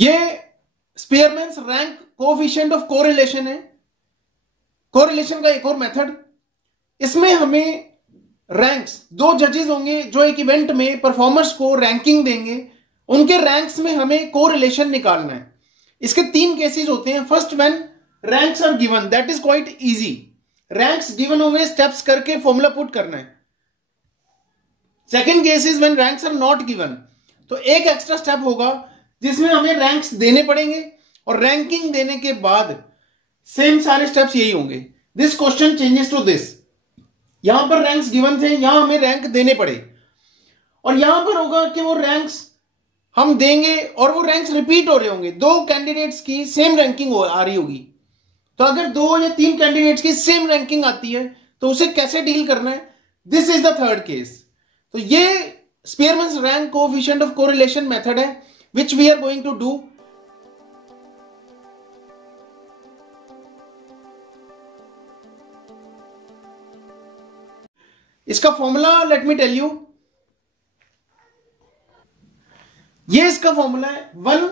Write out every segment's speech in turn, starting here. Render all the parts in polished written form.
ये Spearman's rank coefficient of correlation है, correlation का एक और मेथड। इसमें हमें रैंक्स, दो जजेस होंगे जो एक इवेंट में परफॉर्मर्स को रैंकिंग देंगे, उनके रैंक्स में हमें कोरिलेशन निकालना है। इसके तीन केसेस होते हैं। First, when ranks are given, that is quite easy. Ranks given होंगे, स्टेप्स करके फॉर्मूला पुट करना है। Second case is when ranks are not given, तो एक एक्स्ट्रा स्टेप होगा जिसमें हमें रैंक्स देने पड़ेंगे और रैंकिंग देने के बाद सेम सारे स्टेप्स यही होंगे। This question changes to this. यहां पर रैंक्स गिवन थे, यहां हमें रैंक देने पड़े, और यहां पर होगा कि वो रैंक्स हम देंगे और वो रैंक्स रिपीट हो रहे होंगे। दो कैंडिडेट्स की सेम रैंकिंग आ रही होगी, तो अगर दो या तीन कैंडिडेट्स की सेम रैंकिंग आती है तो उसे कैसे डील करना है, this is the third case. तो ये Spearman's rank coefficient of correlation method है which we are going to do. इसका formula let me tell you, ये इसका फॉर्मूला है 1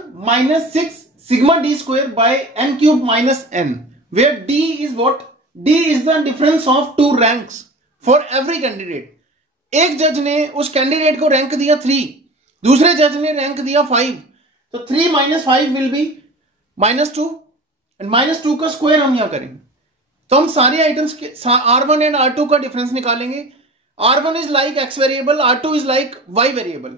- 6 sigma D square by n cube minus n, where d is what, d is the difference of two ranks for every candidate. एक जज ने उस candidate को rank दिया 3, दूसरे जज ने रैंक दिया 5, तो 3 - 5 विल बी -2, एंड -2 का स्क्वायर हम यहां करेंगे। तो हम सारे आइटम्स के R1 एंड R2 का डिफरेंस निकालेंगे। R1 is like x variable, R2 is like y variable,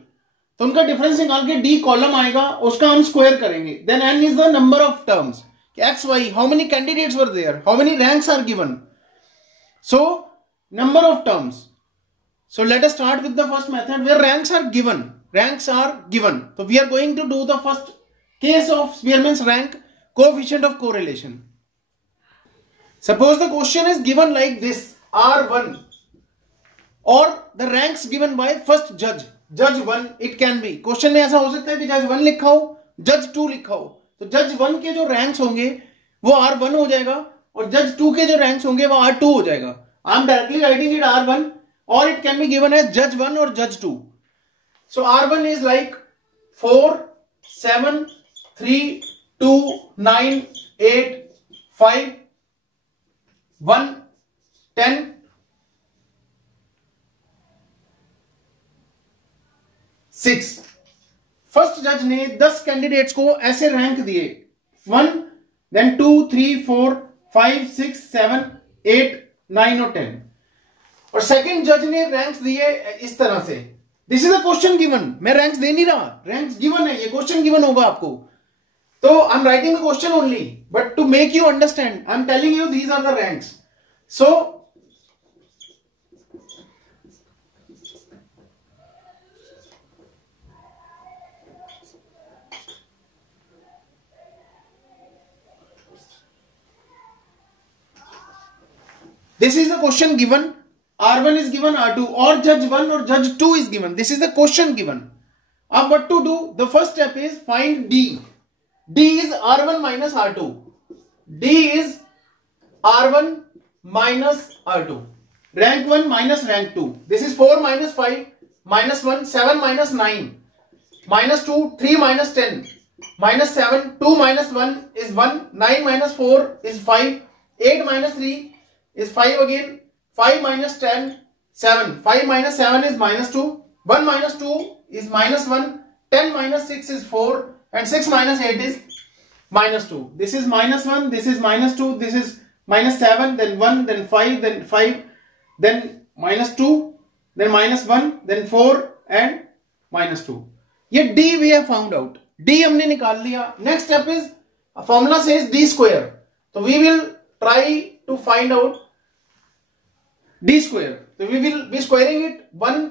तो उनका डिफरेंस निकाल के d कॉलम आएगा, उसका हम स्क्वायर करेंगे। Then n is the number of terms, x y, how many candidates were there, how many ranks are given, so number of terms. So let us start with the first method where ranks are given. Ranks are given. So we are going to do the first case of Spearman's rank coefficient of correlation. Suppose the question is given like this, R1, or the ranks given by first judge, judge 1 it can be. Question में ऐसा हो सकता है कि judge 1 लिखा हो, judge 2 लिखा हो, तो judge 1 के जो ranks होंगे वो R1 हो जाएगा और judge 2 के जो ranks होंगे वो R2 हो जाएगा. I am directly writing it R1, or it can be given as judge 1 or judge 2. So R1 is like 4, 7, 3, 2, 9, 8, 5, 1, 10, 6. First जज ने 10 कैंडिडेट्स को ऐसे रैंक दिए, 1, then 2, 3, 4, 5, 6, 7, 8, 9 और 10, और सेकंड जज ने रैंक्स दिए इस तरह से। This is a question given, मैं रैंक्स दे नहीं रहा, रैंक्स गिवन है, ये क्वेश्चन गिवन होगा आपको, तो I am writing the question only, but to make you understand I am telling you these are the ranks. So this is the question given, R1 is given, R2, or judge 1 or judge 2 is given. This is the question given. Now what to do? The first step is find D. D is R1 minus R2. D is R1 minus R2. Rank 1 minus rank 2. This is 4 minus 5 minus 1, 7 minus 9 minus 2, 3 minus 10 minus 7, 2 minus 1 is 1, 9 minus 4 is 5, 8 minus 3 is 5 again, 5 minus 10, 7, 5 minus 7 is minus 2, 1 minus 2 is minus 1, 10 minus 6 is 4, and 6 minus 8 is minus 2. This is minus 1, this is minus 2, this is minus 7, then 1, then 5, then 5, then minus 2, then minus 1, then 4 and minus 2. ये D we have found out. D हमने निकाल लिया. Next step is, a formula says D square. So we will try to find out D square. So we will be squaring it. 1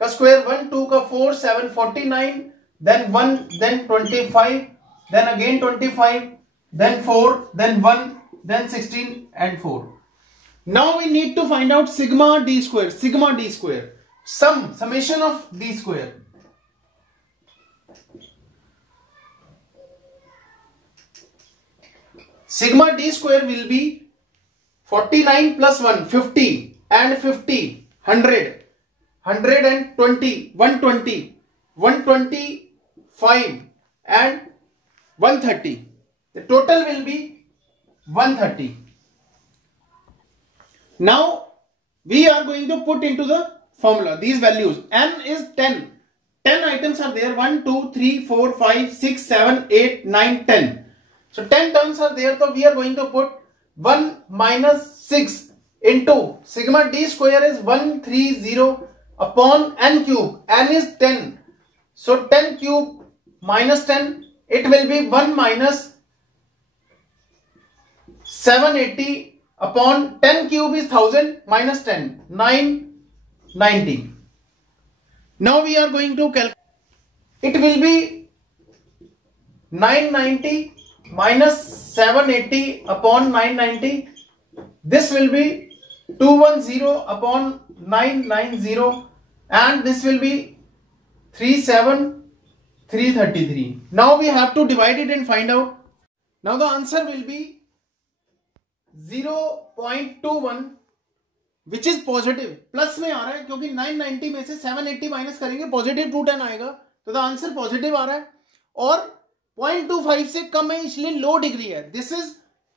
का square 1, 2 का 4, 7, 49, then 1, then 25, then again 25, then 4, then 1, then 16 and 4. Now we need to find out sigma D square. Sigma D square. Summation of D square. Sigma D square will be 49 plus 1, 50, and 50, 100, 120, 120, 125, and 130. The total will be 130. Now we are going to put into the formula these values. N is 10. 10 items are there. 1, 2, 3, 4, 5, 6, 7, 8, 9, 10. So 10 terms are there. So we are going to put 1 minus 6 into sigma d square is 130 upon n cube. N is 10. So 10 cube minus 10, it will be 1 minus 780 upon 10 cube is 1000 minus 10, 990. Now we are going to calculate. It will be 990 minus 780 upon 990. This will be 210 upon 990 and this will be 333. Now we have to divide it and find out. Now the answer will be 0.21 which is positive. Plus में आ रहा है क्योंकि 990 में से 780 minus करेंगे positive 210 आएगा, तो the answer positive आ रहा है और 0.25 से कम है इसलिए लो डिग्री है. This is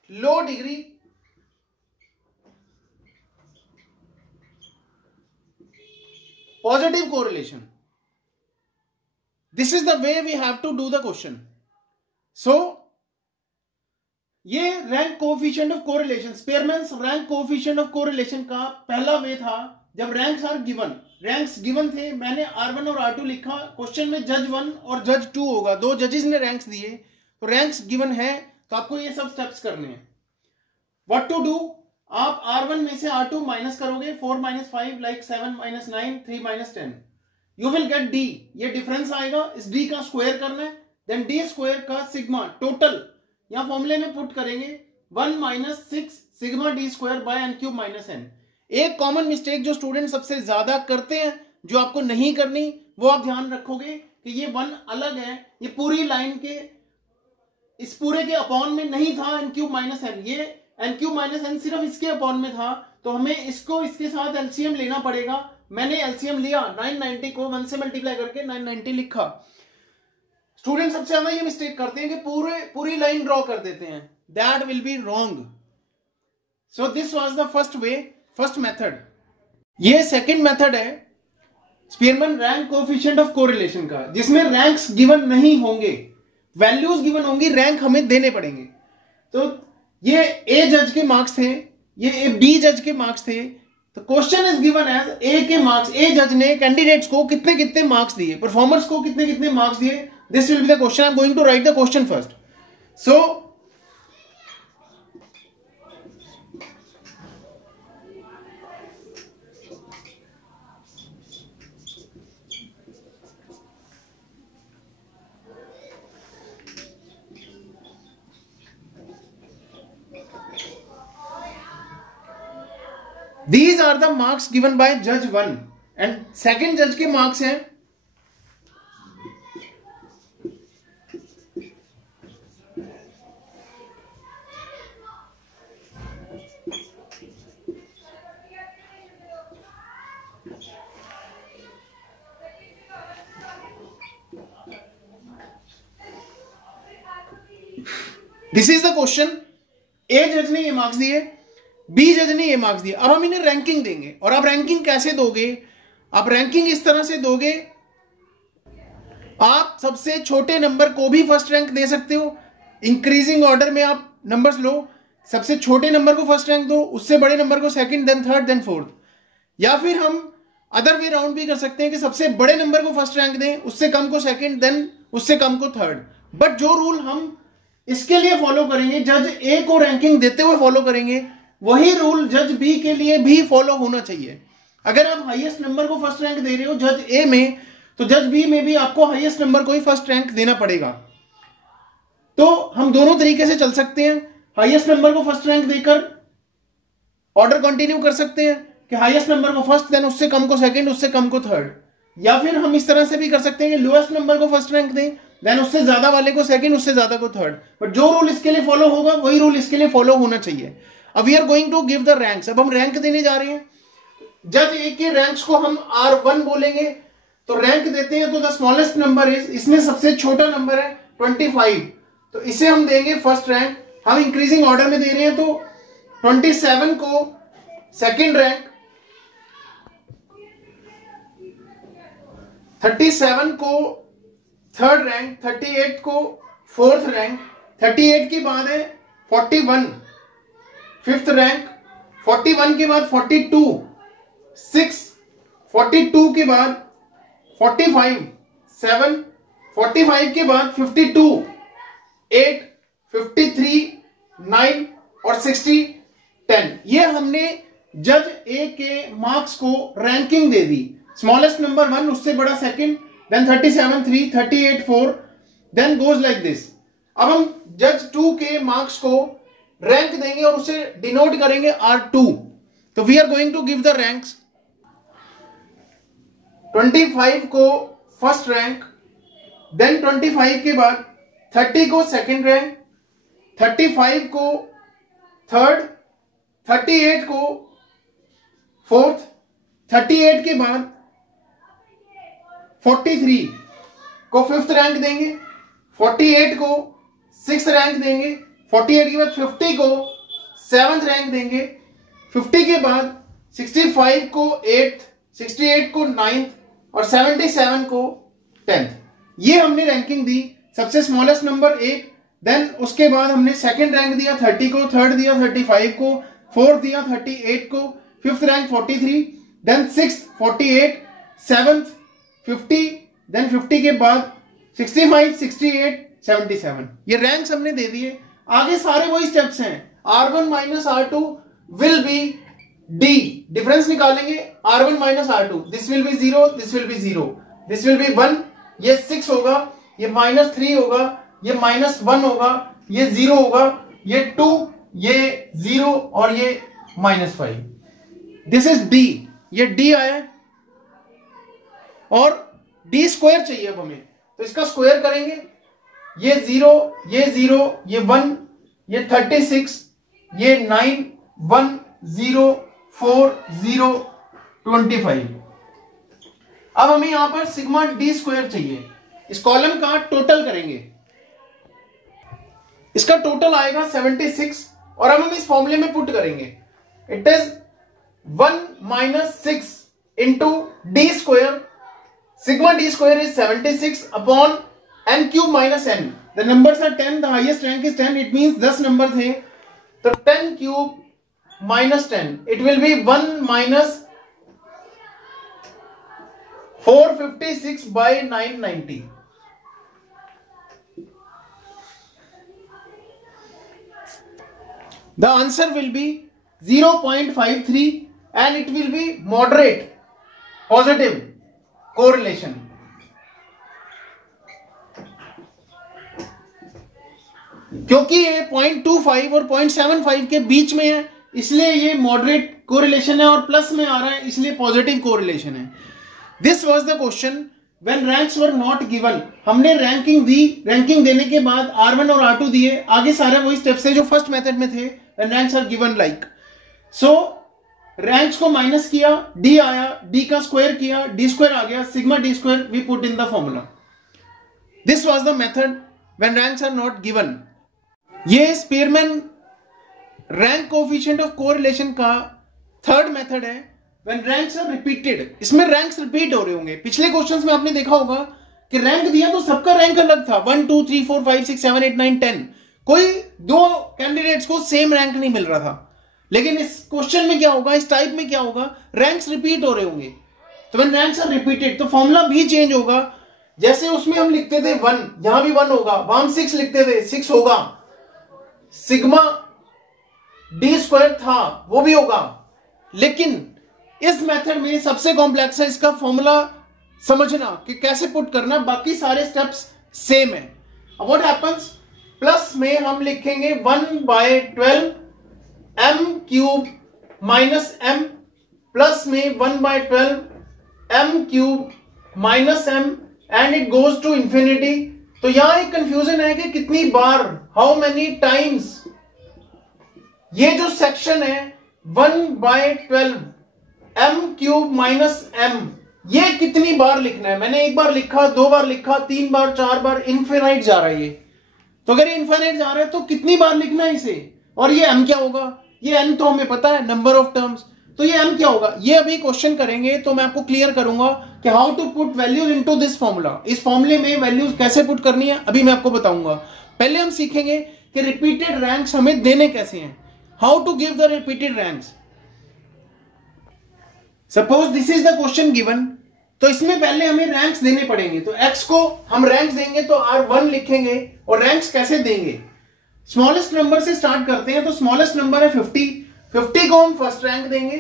low degree. Positive correlation. This is the way we have to do the question. So ये rank coefficient of correlation, Spearman's rank coefficient of correlation का पहला वे था जब ranks are given. Ranks given थे, मैंने R1 और R2 लिखा. Question में जज 1 और जज 2 होगा, दो जजेस ने रैंक्स दिए, तो रैंक्स गिवन है, तो आपको ये सब स्टेप्स करने हैं. व्हाट टू डू, आप R1 में से R2 माइनस करोगे, 4 minus 5 like 7 minus 9, 3 minus 10. You will get D. ये डिफरेंस आएगा, इस D का स्क्वायर करना है, देन D स्क्वायर का सिग्मा टोटल यहां फॉर्मूले में पुट करेंगे 1 minus 6 sigma D square by n cube minus n. एक कॉमन मिस्टेक जो स्टूडेंट सबसे ज्यादा करते हैं, जो आपको नहीं करनी, वो आप ध्यान रखोगे कि ये 1 अलग है, ये पूरी लाइन के इस पूरे के अपॉन में नहीं था n क्यूब माइनस n, ये n क्यूब माइनस n सिर्फ इसके अपॉन में था, तो हमें इसको इसके साथ एलसीएम लेना पड़ेगा. मैंने एलसीएम लिया, 990 को 1 से मल्टीप्लाई करके 990 लिखा. स्टूडेंट सबसे ज्यादा ये मिस्टेक करते हैं कि पूरी लाइन ड्रॉ कर देते हैं. That will be wrong. So this was the first method. ये सेकंड मेथड है Spearman rank coefficient of correlation का, जिसमें रैंक्स गिवन नहीं होंगे, वैल्यूज गिवन होंगी, रैंक हमें देने पड़ेंगे. तो ये ए जज के मार्क्स थे, ये बी जज के मार्क्स थे. तो question is given as A के मार्क्स. ए जज ने कैंडिडेट्स को कितने कितने मार्क्स दिए, परफॉर्मर्स को कितने कितने मार्क्स दिए. This will be the question. I am going to write the question first. So these are the marks given by judge 1 and second judge के marks हैं दिस इज द क्वेश्चन. ए जज ने ये marks दिए, B जज ने ये marks दिए. अब हम इन्हें रैंकिंग देंगे. और आप रैंकिंग कैसे दोगे, आप रैंकिंग इस तरह से दोगे, आप सबसे छोटे नंबर को भी फर्स्ट रैंक दे सकते हो. इंक्रीजिंग ऑर्डर में आप नंबर्स लो, सबसे छोटे नंबर को फर्स्ट रैंक दो, उससे बड़े नंबर को second, then third, then fourth. या फिर हम अदर वे राउंड भी कर सकते हैं कि सबसे बड़े नंबर को फर्स्ट रैंक दें, उससे कम को सेकंड, देन उससे कम को थर्ड. बट जो रूल हम इसके लिए फॉलो करेंगे, जज ए को रैंकिंग देते हुए फॉलो करेंगे, वही रूल जज बी के लिए भी फॉलो होना चाहिए. अगर आप हाईएस्ट नंबर को फर्स्ट रैंक दे रहे हो जज ए में, तो जज बी में भी आपको हाईएस्ट नंबर को ही फर्स्ट रैंक देना पड़ेगा. तो हम दोनों तरीके से चल सकते हैं. हाईएस्ट नंबर को फर्स्ट रैंक देकर ऑर्डर कंटिन्यू कर सकते हैं कि हाईएस्ट नंबर को फर्स्ट, देन उससे कम को सेकंड, उससे कम को थर्ड. या फिर हम इस तरह से भी कर सकते हैं कि लोएस्ट नंबर को फर्स्ट रैंक दें, देन उससे ज्यादा वाले को सेकंड, उससे ज्यादा को थर्ड. बट जो रूल इसके लिए फॉलो होगा वही रूल इसके लिए फॉलो होना चाहिए. अब we are going to give the ranks. अब हम रैंक देने जा रहे हैं. जज ए के रैंक्स को हम R1 बोलेंगे, तो रैंक देते हैं तो द स्मॉलेस्ट नंबर इज, इसमें सबसे छोटा नंबर है 25. तो इसे हम देंगे फर्स्ट रैंक। हम इंक्रीजिंग ऑर्डर में दे रहे हैं, तो 27 को सेकंड रैंक, 37 को थर्ड रैंक, 38 को फोर्थ रैंक, 38 के बाद है 41 फिफ्थ रैंक, 41 के बाद 42 सिक्स, 42 के बाद 45 7, 45 के बाद 52 8, 53 9 और 60 10। ये हमने जज ए के मार्क्स को रैंकिंग दे दी। स्मॉलेस्ट नंबर 1, उससे बड़ा second, then 37 3, 38 4, then goes like this. अब हम जज 2 के मार्क्स को रैंक देंगे और उसे डिनोट करेंगे R2। तो we are going to give the ranks. 25 को फर्स्ट रैंक, देन 25 के बाद 30 को सेकंड रैंक, 35 को थर्ड, 38 को फोर्थ, 38 के बाद 43 को फिफ्थ रैंक देंगे, 48 को सिक्स रैंक देंगे, 48 के बाद 50 को सेवंथ रैंक देंगे, 50 के बाद 65 को एट्थ, 68 को नाइन्थ और 77 को 10th। ये हमने रैंकिंग दी। सबसे स्मॉलेस्ट नंबर 1, देन उसके बाद हमने सेकंड रैंक दिया 30 को, थर्ड दिया 35 को, फोर्थ दिया 38 को, fifth rank 43, then sixth 48, seventh 50, then 50 के बाद 65, 68, 77। ये रैंक्स हमने दे दिए। आगे सारे वही स्टेप्स हैं। R1 minus R2 will be D, difference निकालेंगे R1 minus R2, this will B 0, this will B 0, this will B 1, ये 6 होगा, ये -3 होगा, ये -1 होगा, ये 0 होगा, ये 2, ये 0 और ये -5। दिस इज D, ये D आया और D स्क्वायर चाहिए अब हमें, तो इसका स्क्वायर करेंगे। ये 0, ये 0, ये 1, ये 36, ये 9, 1 0 4 0 25। अब हमें यहां पर सिग्मा D स्क्वायर चाहिए। इस कॉलम का टोटल करेंगे, इसका टोटल आएगा 76 और अब हम इस फॉर्मूले में पुट करेंगे। It is 1 - 6 into D square. Sigma D square is 76 upon n cube minus n। The numbers are 10, the highest rank is 10, it means 10 number थे, तो 10 cube minus 10, it will be 1 minus 456 by 990. The answer will be 0.53 and it will be moderate positive correlation. क्योंकि ये 0.25 और 0.75 के बीच में है, इसलिए ये मॉडरेट कोरिलेशन है, और प्लस में आ रहा है इसलिए पॉजिटिव कोरिलेशन है। This was the question when ranks were not given. हमने रैंकिंग दी, रैंकिंग देने के बाद R1 और R2 दिए। आगे सारे वही स्टेप्स है जो फर्स्ट मेथड में थे, when ranks are given like. So ranks को माइनस किया, D आया, D का स्क्वायर किया, D स्क्वायर आ गया, sigma D square we put in the formula. This was the method when ranks are not given. ये Spearman rank coefficient of correlation का third method है व्हेन रैंक्स आर रिपीटेड। इसमें ranks repeat हो रहे होंगे। पिछले क्वेश्चंस में आपने देखा होगा कि रैंक दिया तो सबका रैंक अलग था, 1 2 3 4 5 6 7 8 9 10। कोई दो कैंडिडेट्स को सेम रैंक नहीं मिल रहा था। लेकिन इस क्वेश्चन में क्या होगा, इस टाइप में क्या होगा, रैंक्स रिपीट हो रहे होंगे। तो व्हेन रैंक्स आर रिपीटेड तो फॉर्मूला भी चेंज होगा। जैसे उसमें हम लिखते थे 1, यहां भी 1 होगा, वहां हम 6 लिखते थे, 6 होगा। सिग्मा D स्क्वायर था वो भी होगा। लेकिन इस मेथड में सबसे कॉम्प्लेक्स है इसका फॉर्मूला समझना कि कैसे पुट करना, बाकी सारे स्टेप्स सेम है। अब व्हाट हैपेंस, प्लस में हम लिखेंगे 1/12 m cube minus m, plus में 1/12 m cube minus m and it goes to infinity. तो यहां एक कंफ्यूजन है कि कितनी बार, हाउ मेनी टाइम्स। ये जो सेक्शन है 1/12 m क्यूब माइनस m, ये कितनी बार लिखना है। मैंने एक बार लिखा, 2 बार लिखा, 3 बार, 4 बार, इनफिनाइट जा रहा है ये। तो अगर ये इनफाइनाइट जा रहा है तो कितनी बार लिखना है इसे, और ये m क्या होगा, ये n तो हमें पता है नंबर ऑफ टर्म्स, तो ये m क्या होगा, ये अभी क्वेश्चन करेंगे तो मैं आपको क्लियर करूंगा कि how to put values into this formula, इस फॉर्मूले में वैल्यूज कैसे पुट करनी है अभी मैं आपको बताऊंगा। पहले हम सीखेंगे कि रिपीटेड रैंक्स हमें देने कैसे हैं, how to give the repeated ranks. Suppose this is the question given, तो इसमें पहले हमें रैंक्स देने पड़ेंगे, तो x को हम रैंक्स देंगे तो R1 लिखेंगे, और रैंक्स कैसे देंगे, स्मॉलेस्ट नंबर से स्टार्ट करते हैं, तो स्मॉलेस्ट नंबर है 50 को हम फर्स्ट रैंक देंगे,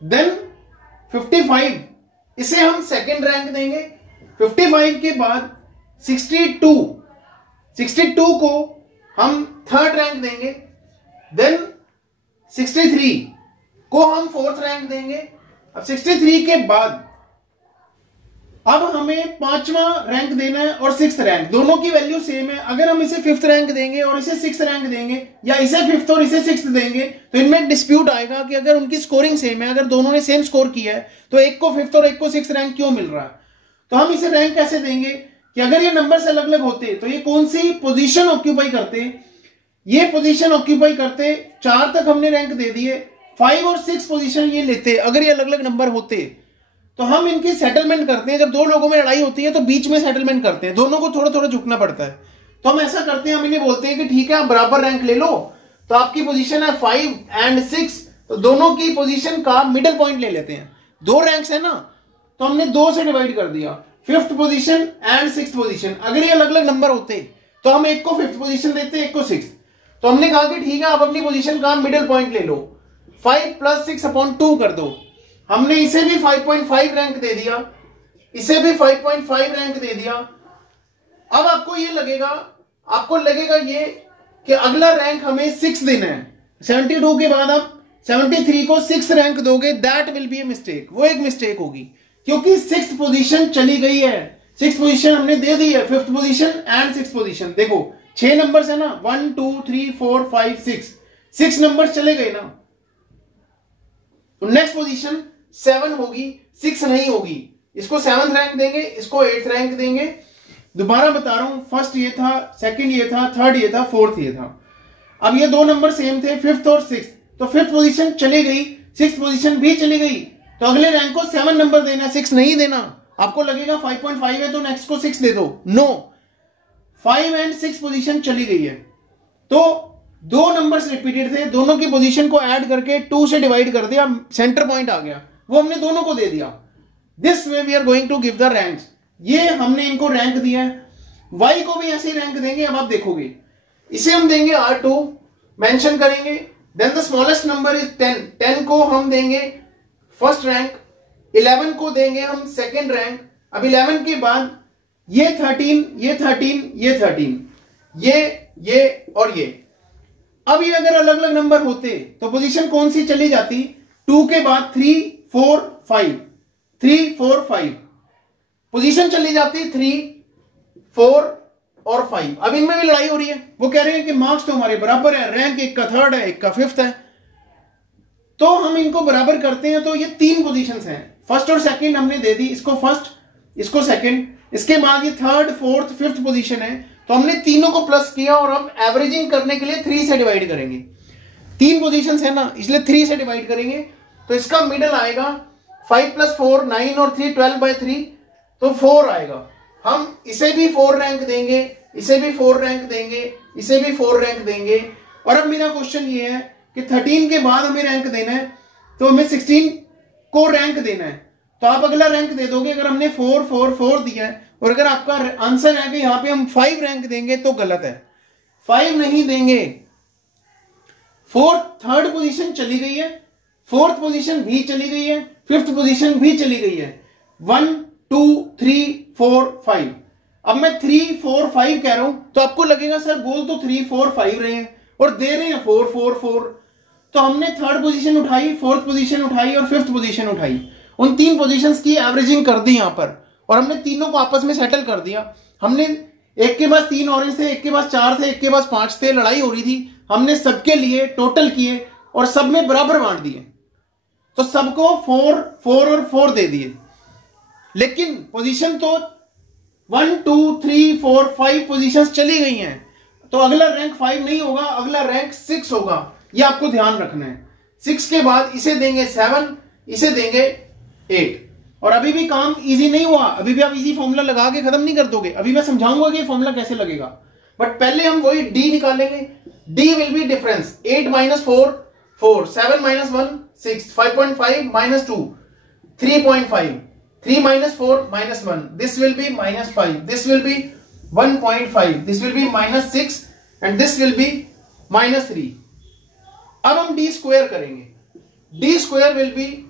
देन 55 इसे हम सेकंड रैंक देंगे, 55 के बाद 62 को हम थर्ड रैंक देंगे, देन 63 को हम फोर्थ रैंक देंगे। अब 63 के बाद अब हमें पांचवा रैंक देना है और सिक्स्थ रैंक, दोनों की वैल्यू सेम है। अगर हम इसे फिफ्थ रैंक देंगे और इसे सिक्स्थ रैंक देंगे, या इसे फिफ्थ और इसे सिक्स्थ देंगे, तो इनमें डिस्प्यूट आएगा कि अगर उनकी स्कोरिंग सेम है, अगर दोनों ने सेम स्कोर किया है, तो एक को फिफ्थ और एक को सिक्स्थ रैंक क्यों मिल रहा है। तो हम इसे रैंक कैसे देंगे कि अगर ये नंबर अलग अलग होते तो ये कौन सी पोजीशन ऑक्यूपाई करते, ये पोजीशन ऑक्यूपाई करते, 4 तक हमने रैंक दे दिए, 5 और 6 पोजीशन ये लेते अगर ये अलग अलग नंबर होते। तो हम इनकी सेटलमेंट करते हैं, जब दो लोगों में लड़ाई होती है तो बीच में सेटलमेंट करते हैं, दोनों को थोड़ा थोड़ा झुकना पड़ता है। तो हम ऐसा करते हैं, हम इन्हें बोलते हैं कि ठीक है आप बराबर रैंक ले लो, तो आपकी पोजीशन है 5 एंड 6, तो दोनों की पोजीशन का मिडिल पॉइंट ले लेते हैं। 2 रैंक्स है ना, तो हमने 2 से डिवाइड कर दिया, fifth position and sixth position. अगर ये अलग अलग नंबर होते तो हम एक को फिफ्थ पोजीशन देते, एक को सिक्स्थ। तो हमने कहा कि ठीक है आप अपनी पोजीशन का मिडिल पॉइंट ले लो, 5 + 6/2 कर दो। हमने इसे भी 5.5 रैंक दे दिया, इसे भी 5.5 रैंक दे दिया। अब आपको लगेगा ये कि अगला रैंक हमें 6 देना है। 72 के बाद आप 73 को 6 रैंक दोगे, that will be a mistake, वो एक मिस्टेक होगी, क्योंकि 6th पोजीशन चली गई है। 6th पोजीशन हमने दे दी है, 5th position and 6th position. देखो 6 नंबर्स है ना, 1 2 3 4 5 6 नंबर्स चले गए ना, तो नेक्स्ट पोजीशन 7 होगी, 6 नहीं होगी। इसको 7th रैंक देंगे, इसको 8th रैंक देंगे। दोबारा बता रहा हूं, फर्स्ट ये था, सेकंड ये था, थर्ड ये था, फोर्थ ये था। अब ये 2 नंबर सेम थे, 5th और 6th, तो 5th पोजीशन चली गई, 6th पोजीशन भी चली गई, तो अगले रैंक को 7 नंबर देना, 6 नहीं देना। आपको लगेगा 5.5 है तो नेक्स्ट को 6 दे दो, नो, 5 एंड 6 पोजीशन चली गई है। तो 2 नंबर्स रिपीटेड थे, दोनों की पोजीशन को ऐड करके 2 से डिवाइड कर दिया, सेंटर पॉइंट आ गया, वो हमने दोनों को दे दिया। This way we are going to give the ranks. ये हमने इनको रैंक दिया है, y को भी ऐसे ही रैंक देंगे। अब आप देखोगे, इसे हम देंगे R2, मेंशन करेंगे, then the smallest number is 10 को हम देंगे फर्स्ट रैंक, 11 को देंगे हम सेकंड रैंक। अब 11 के बाद ये 13, ये 13, ये 13, ये और ये। अब ये अगर अलग अलग नंबर होते तो पोजीशन कौन सी चली जाती, 2 के बाद 3 4 5, 3 4 5 पोजीशन चली जाती, 3 4 और 5। अब इनमें भी लड़ाई हो रही है, वो कह रहे हैं कि मार्क्स तो हमारे बराबर है, रैंक एक का थर्ड है, एक का फिफ्थ है, तो हम इनको बराबर करते हैं। तो ये 3 पोजीशंस हैं, फर्स्ट और सेकंड हमने दे दी, इसको फर्स्ट, इसको सेकंड, इसके बाद ये थर्ड फोर्थ फिफ्थ पोजीशन है, तो हमने तीनों को प्लस किया और अब एवरेजिंग करने के लिए 3 से डिवाइड करेंगे। 3 पोजीशंस है ना, इसलिए 3 से डिवाइड करेंगे, तो इसका मिडल आएगा 5 + 4 9 और 3 12/3, तो 4 आएगा। हम इसे भी 4 रैंक देंगे, इसे भी 4 रैंक देंगे, इसे भी 4 रैंक देंगे। और अब मेरा क्वेश्चन ये है कि 13 के बाद हमें रैंक देना है, तो हमें 16 को रैंक देना है। तो आप अगला रैंक दे दोगे, अगर हमने 4 4 4 दिया है और अगर आपका आंसर है कि यहां पे हम 5 रैंक देंगे, तो गलत है, 5 नहीं देंगे। थर्ड पोजीशन चली गई है, फोर्थ पोजीशन भी चली गई है, फिफ्थ पोजीशन भी चली गई है, 1 2 3 4 5। अब मैं 3 4 5 कह रहा हूं, तो आपको लगेगा सर बोल तो 3 4 5 रहे हैं और दे रहे हैं 4 4 4। तो हमने थर्ड पोजीशन उठाई, फोर्थ पोजीशन उठाई और फिफ्थ पोजीशन उठाई, उन 3 पोजीशंस की एवरेजिंग कर दी यहां पर, और हमने तीनों को आपस में सेटल कर दिया। हमने एक के पास 3 ऑरेंज थे, एक के पास 4 थे, एक के पास 5 थे, लड़ाई हो रही थी, हमने सबके लिए टोटल किए और सब में बराबर बांट दिए, तो सबको 4 4 और 4 दे दिए। लेकिन पोजीशन तो 1 2 3 4 5 पोजीशंस चली गई हैं, तो तो अगला रैंक 5 नहीं होगा, अगला रैंक 6 होगा, ये आपको ध्यान रखना है। 6 के बाद इसे देंगे 7, इसे देंगे 8। और अभी भी काम इजी नहीं हुआ, अभी भी आप इजी फॉर्मूला लगा के खत्म नहीं कर दोगे, अभी मैं समझाऊंगा कि फॉर्मूला कैसे लगेगा। बट पहले हम वही डी निकालेंगे। D will be difference 8 - 4 4, 7 - 1 6, 5.5 - 2 3.5, 3 - 4 - 1, this will be -5, this will be 1.5, this will be -6 and this will be -3। अब हम डी स्क्वायर करेंगे। D square will be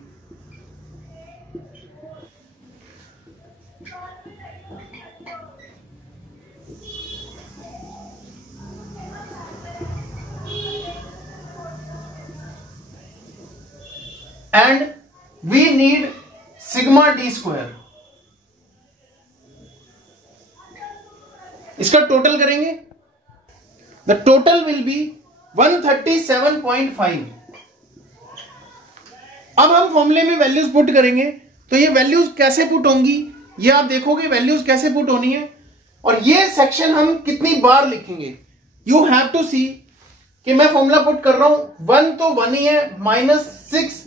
and we need sigma d square। इसका total करेंगे, the total will be 137.5। अब हम फॉर्मूले में values put करेंगे, तो ये वैल्यूज कैसे पुट होंगी ये आप देखोगे, वैल्यूज कैसे पुट होनी है। और ये सेक्शन हम कितनी बार लिखेंगे, यू हैव टू सी कि मैं फॉर्मूला पुट कर रहा हूं, 1 तो 1 ही है, -6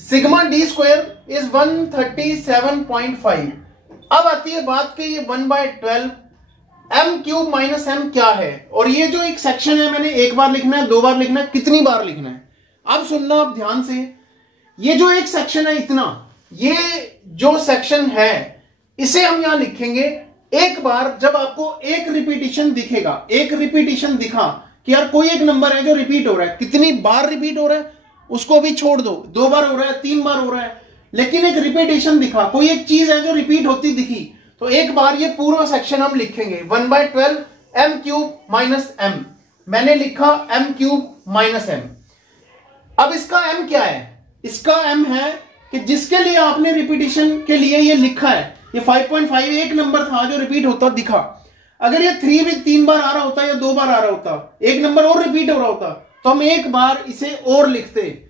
सिग्मा डी स्क्वायर इज 137.5। अब आती है बात कि ये 1/12 m क्यूब माइनस m क्या है। और ये जो एक सेक्शन है, मैंने एक बार लिखना है, 2 बार लिखना है, कितनी बार लिखना है अब सुनना आप ध्यान से। ये जो एक सेक्शन है इतना, ये जो सेक्शन है इसे हम यहां लिखेंगे एक बार जब आपको एक रिपीटिशन दिखेगा। एक रिपीटिशन दिखा कि यार कोई एक नंबर है जो रिपीट हो रहा है, कितनी बार रिपीट हो रहा है उसको भी छोड़ दो, 2 बार हो रहा है, 3 बार हो रहा है, लेकिन एक रिपीटेशन दिखा, कोई एक चीज है जो रिपीट होती दिखी, तो एक बार ये पूरा सेक्शन हम लिखेंगे 1/12 m क्यूब माइनस m। मैंने लिखा m क्यूब माइनस m। अब इसका m क्या है, इसका m है कि जिसके लिए आपने रिपीटिशन के लिए ये लिखा है, ये 5.5 एक नंबर था जो रिपीट होता दिखा। अगर ये 3 भी 3 बार आ रहा होता या 2 बार आ रहा होता, एक नंबर और रिपीट हो रहा होता, तो हम एक बार इसे और लिखते।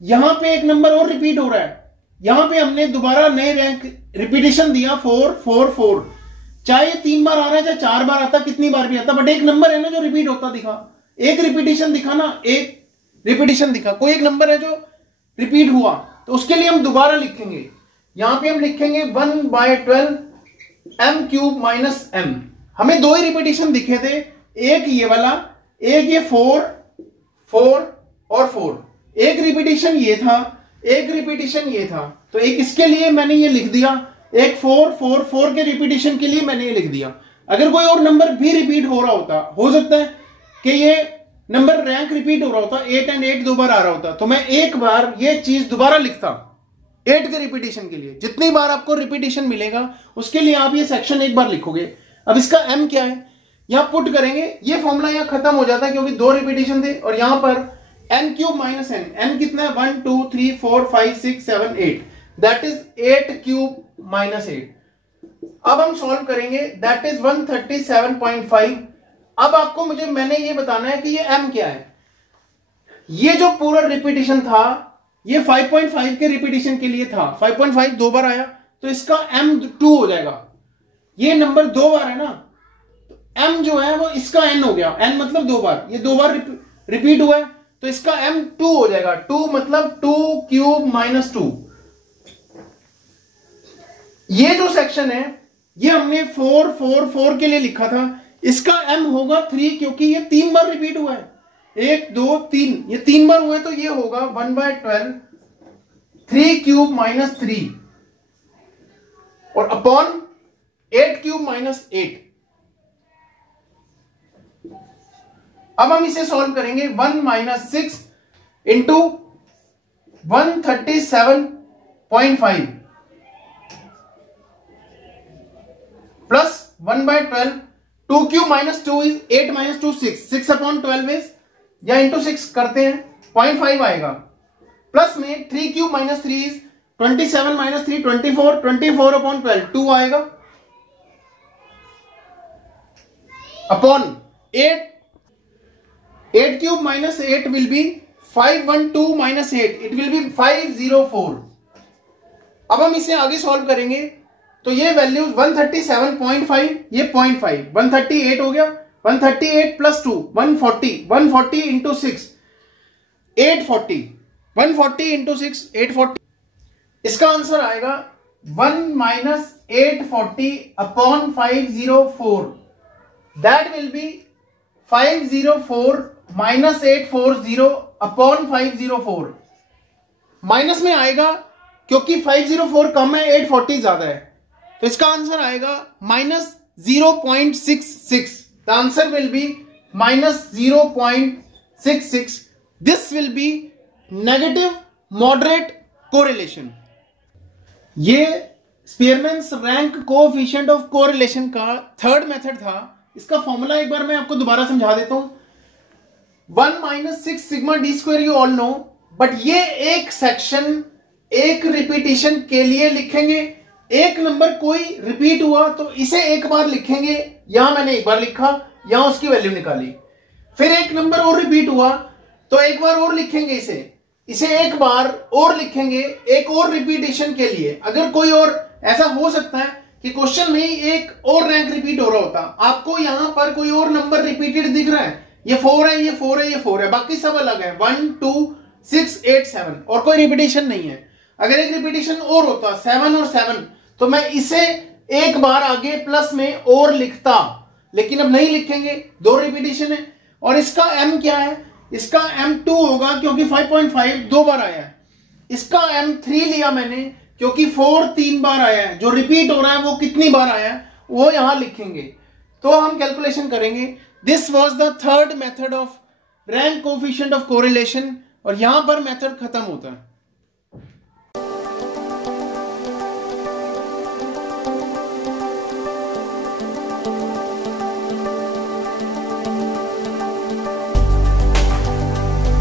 यहां पे एक नंबर और रिपीट हो रहा है, यहां पे हमने दोबारा नए रैंक रिपीटिशन दिया 4 4 4। चाहे ये 3 बार आ रहा है चाहे 4 बार आता, कितनी बार भी आता, बट एक नंबर है ना जो रिपीट होता दिखा, एक रिपीटिशन दिखा ना, एक रिपीटिशन दिखा, कोई एक नंबर है जो रिपीट हुआ, तो उसके लिए हम दोबारा लिखेंगे। यहां पे हम लिखेंगे 1/12 m क्यूब माइनस m। हमें 2 ही रिपीटिशन दिखे थे, एक ये वाला, एक ये 4 4 और 4, एक रिपीटिशन ये था, एक रिपीटिशन ये था, तो एक इसके लिए मैंने ये लिख दिया, एक 4 4 4 के रिपीटिशन के लिए मैंने ये लिख दिया। अगर कोई और नंबर भी रिपीट हो रहा होता, हो सकता है कि ये नंबर रैंक रिपीट हो रहा होता, 8 और 8 2 बार आ रहा होता, तो मैं एक बार ये चीज दोबारा लिखता 8 के रिपीटिशन के लिए। जितनी बार आपको रिपीटिशन मिलेगा उसके लिए आप ये सेक्शन एक बार लिखोगे। अब इसका m क्या है यहां पुट करेंगे, ये फॉर्मूला यहां खत्म हो जाता है क्योंकि 2 रिपीटिशन थे, और यहां पर n cube minus n, n कितना है 1 2 3 4 5 6 7 8, दैट इज 8 क्यूब माइनस 8। अब हम सॉल्व करेंगे, दैट इज 137.5। अब आपको मैंने ये बताना है कि ये m क्या है। ये जो पूरा रिपीटिशन था ये 5.5 के रिपीटिशन के लिए था, 5.5 2 बार आया तो इसका m 2 हो जाएगा। ये नंबर 2 बार है ना, तो m जो है वो इसका n हो गया, n मतलब 2 बार, ये 2 बार रिपीट हुआ है तो इसका m 2 हो जाएगा। 2 मतलब 2 क्यूब माइनस 2। ये जो सेक्शन है ये हमने 4 4 4 के लिए लिखा था, इसका m होगा 3 क्योंकि ये 3 बार रिपीट हुआ है, 1 2 3, ये 3 बार हुआ है तो ये होगा 1/12 3 क्यूब माइनस 3 और अपॉन 8 क्यूब माइनस 8। अब हम इसे सॉल्व करेंगे, 1 minus 6 into 137.5 plus 1/12, 2 cube minus 2 is 8 minus 2 6, 6 upon 12 is, या इंटू 6 करते हैं 0.5 आएगा, प्लस में 3 cube minus 3 is 27 minus 3 24, 24 upon 12 2 आएगा, upon 8 cube minus 8 will be 512 minus 8, it will be 504। अब हम इसे आगे सॉल्व करेंगे तो ये वैल्यू 137.5, ये 0.5, 138 हो गया 138 प्लस 2 140, 140 इंटू 6 840, 140 इंटू 6 840। इसका आंसर आएगा 1 minus 840 upon 504, that will be 504 minus 840 upon 504। Minus में आएगा क्योंकि 504 कम है, 840 ज्यादा है, तो इसका आंसर आएगा minus 0.66। The answer will be minus 0.66। This will be negative moderate correlation. ये Spearman's rank coefficient of correlation का थर्ड मेथड था। इसका फॉर्मूला एक बार मैं आपको दोबारा समझा देता हूं। 1 minus 6 sigma D square you all know, but ये एक सेक्शन एक रिपीटिशन के लिए लिखेंगे। एक नंबर कोई रिपीट हुआ तो इसे एक बार लिखेंगे, यहां मैंने एक बार लिखा, यहां उसकी वैल्यू निकाली। फिर एक नंबर और रिपीट हुआ तो एक बार और लिखेंगे, इसे एक बार और लिखेंगे एक और रिपीटेशन के लिए। अगर कोई और ऐसा हो सकता है कि क्वेश्चन में ही एक और रैंक रिपीट हो रहा होता, आपको यहां पर कोई और नंबर रिपीटेड दिख रहा है, ये 4 है, ये 4 है, ये 4 है, बाकी सब अलग है 1 2 6 8 7 और कोई रिपीटेशन नहीं है। अगर एक रिपीटेशन और होता 7 और 7 तो मैं इसे एक बार आगे प्लस में और लिखता, लेकिन अब नहीं लिखेंगे, 2 रिपीटेशन है। और इसका m क्या है? इसका m2 होगा क्योंकि 5.5 2 बार आया है। इसका m3 लिया मैंने क्योंकि 4 3 बार आया है। जो रिपीट हो रहा है वो कितनी बार आया है वो यहां लिखेंगे, तो हम कैलकुलेशन करेंगे। This was the third method of rank coefficient of correlation, और यहां पर मेथड खत्म होता है।